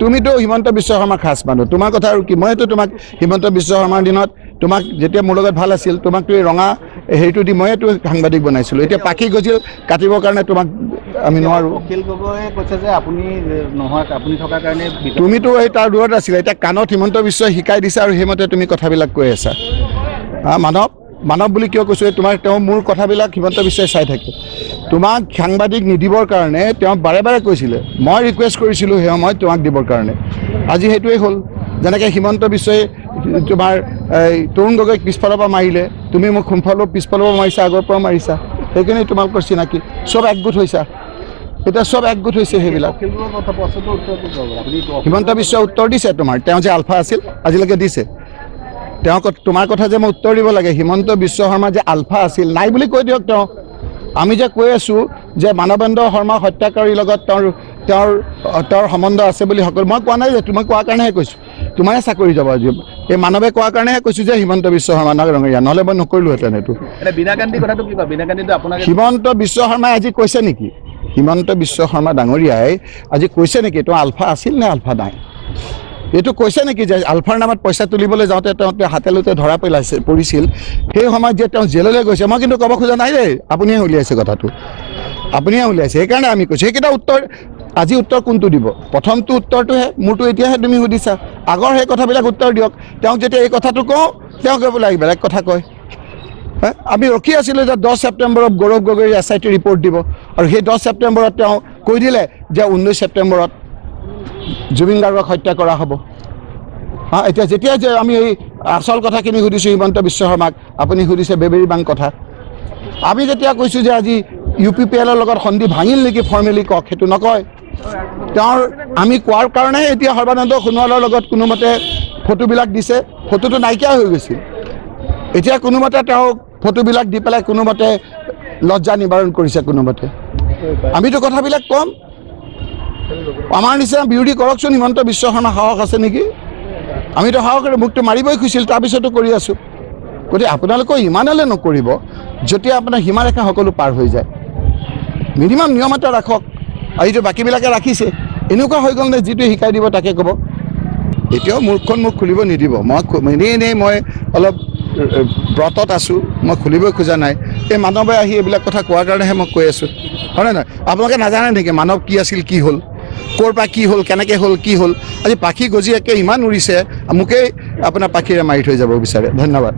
তুমিতো হিমন্ত বিশ্ব শৰ্মাৰ খাস মানুহ তোমাৰ কথা আৰু কি মইতো তোমাক হিমন্ত বিশ্ব শৰ্মাৰ দিনত তোমাক যেতিয়া মোৰ লগত ভাল আছিল তোমাকতো এই ৰঙা হেৰিটো দি মইতো সাংবাদিক বনাইছিলোঁ এতিয়া পাখি গজিল কাটিবৰ কাৰণে তোমাক আমি নোৱাৰোঁ অখিল গগৈয়ে কৈছে যে আপুনি নহয় আপুনি থকাৰ কাৰণে তুমিতো এই তাৰ দূৰত আছিলা এতিয়া কাণত হিমন্ত বিশ্বই শিকাই দিছা আৰু সেইমতে তুমি কথাবিলাক কৈ আছা মানৱ বুলি কিয় কৈছোঁ তোমাৰ তেওঁ মোৰ কথাবিলাক হিমন্ত বিশ্বই চাই থাকে তোমাক সাংবাদিক নিদিবৰ কাৰণে তেওঁ বাৰে বাৰে কৈছিলে মই ৰিকুৱেষ্ট কৰিছিলোঁ সেই সময়ত তোমাক দিবৰ কাৰণে আজি সেইটোৱেই হ'ল যেনেকৈ হিমন্ত বিশ্বই তোমাৰ তৰুণ গগৈক পিছফালৰ পৰা মাৰিলে তুমি মোক সোঁফালৰ পিছফালৰ পৰা মাৰিছা আগৰ পৰা মাৰিছা সেইকাৰণে তোমালোকৰ চিনাকি চব একগোট হৈছা এতিয়া চব একগোট হৈছে সেইবিলাক হিমন্ত বিশ্বই উত্তৰ দিছে তোমাৰ তেওঁ যে আলফা আছিল আজিলৈকে দিছে তেওঁ তোমাৰ কথা যে মই উত্তৰ দিব লাগে হিমন্ত বিশ্ব শৰ্মা যে আলফা আছিল নাই বুলি কৈ দিয়ক তেওঁ আমি যে কৈ আছোঁ যে মানৱেন্দ্ৰ শৰ্মা হত্যাকাৰীৰ লগত তেওঁৰ সম্বন্ধ আছে বুলি সকলো মই কোৱা নাই যে তোমাক কোৱাৰ কাৰণেহে কৈছোঁ তোমাৰে চাকৰি যাব আজি এই মানৱে কোৱাৰ কাৰণেহে কৈছোঁ যে হিমন্ত বিশ্ব শৰ্মা ৰঙৰীয়া নহ'লে মই নকৰিলোহেঁতেন এইটো বীণা গান্ধী কথাটো কি কয় বীণা গান্ধীটো আপোনাক হিমন্ত বিশ্ব শৰ্মাই আজি কৈছে নেকি হিমন্ত বিশ্ব শৰ্মা ডাঙৰীয়াই আজি কৈছে নেকি এইটো আলফা আছিল নে আলফা নাই এইটো কৈছে নেকি যে আলফাৰ নামত পইচা তুলিবলৈ যাওঁতে তেওঁ হাতেলোতে ধৰা পৰিছিল সেই সময়ত যে তেওঁ জেললৈ গৈছে মই কিন্তু ক'ব খোজা নাই দেই আপুনিহে উলিয়াইছে কথাটো আপুনিহে উলিয়াইছে সেইকাৰণে আমি কৈছোঁ সেইকেইটা উত্তৰ আজি উত্তৰ কোনটো দিব প্ৰথমটো উত্তৰটোহে মোৰতো এতিয়াহে তুমি সুধিছা আগৰ সেই কথাবিলাক উত্তৰ দিয়ক তেওঁক যেতিয়া এই কথাটো কওঁ তেওঁ গৈ বোলে বেলেগ কথা কয় আমি ৰখি আছিলোঁ যে 10 ছেপ্টেম্বৰত গৌৰৱ গগৈৰ SIT ৰিপৰ্ট দিব আৰু সেই 10 ছেপ্টেম্বৰত তেওঁ কৈ দিলে যে 19 ছেপ্টেম্বৰত জুবিন গাৰ্গক হত্যা কৰা হ'ব এতিয়া যেতিয়া যে আমি এই আচল কথাখিনি সুধিছোঁ হিমন্ত বিশ্ব শৰ্মাক আপুনি সুধিছে বেবেৰী বাং কথা আমি যেতিয়া কৈছোঁ যে আজি UPPL লগত সন্ধি ভাঙিল নেকি ফৰ্মেলি কওক সেইটো নকয় তেওঁৰ আমি কোৱাৰ কাৰণেহে এতিয়া সৰ্বানন্দ সোণোৱালৰ লগত কোনোমতে ফটোবিলাক দিছে ফটোটো নাইকিয়া হৈ গৈছিল এতিয়া কোনোমতে তেওঁ ফটোবিলাক দি পেলাই কোনোমতে লজ্জা নিবাৰণ কৰিছে কোনোমতে আমিতো কথাবিলাক ক'ম আমাৰ নিচিনা বিৰোধী কৰকচোন হিমন্ত বিশ্ব শৰ্মা সাহস আছে নেকি আমিতো সাহসেৰে মুখটো মাৰিবই খুজিছিল তাৰপিছতো কৰি আছোঁ গতিকে আপোনালোকে ইমানলৈ নকৰিব যেতিয়া আপোনাৰ সীমাৰেখা সকলো পাৰ হৈ যায় মিনিমাম নিয়ম এটা ৰাখক আৰু এইটো বাকীবিলাকে ৰাখিছে এনেকুৱা হৈ গ'ল নে যিটো শিকাই দিব তাকে ক'ব এতিয়াও মুখখন মোক খুলিব নিদিব মই এনেই মই অলপ ব্ৰতত আছোঁ মই খুলিবই খোজা নাই এই মানৱে আহি এইবিলাক কথা কোৱাৰ কাৰণেহে মই কৈ আছোঁ হয়নে নহয় আপোনালোকে নাজানে নেকি মানৱ কি আছিল কি হ'ল ক'ৰ পৰা কি হ'ল কেনেকৈ হ'ল কি হ'ল আজি পাখি গজি একে ইমান উৰিছে মোকেই আপোনাৰ পাখিৰে মাৰি থৈ যাব বিচাৰে ধন্যবাদ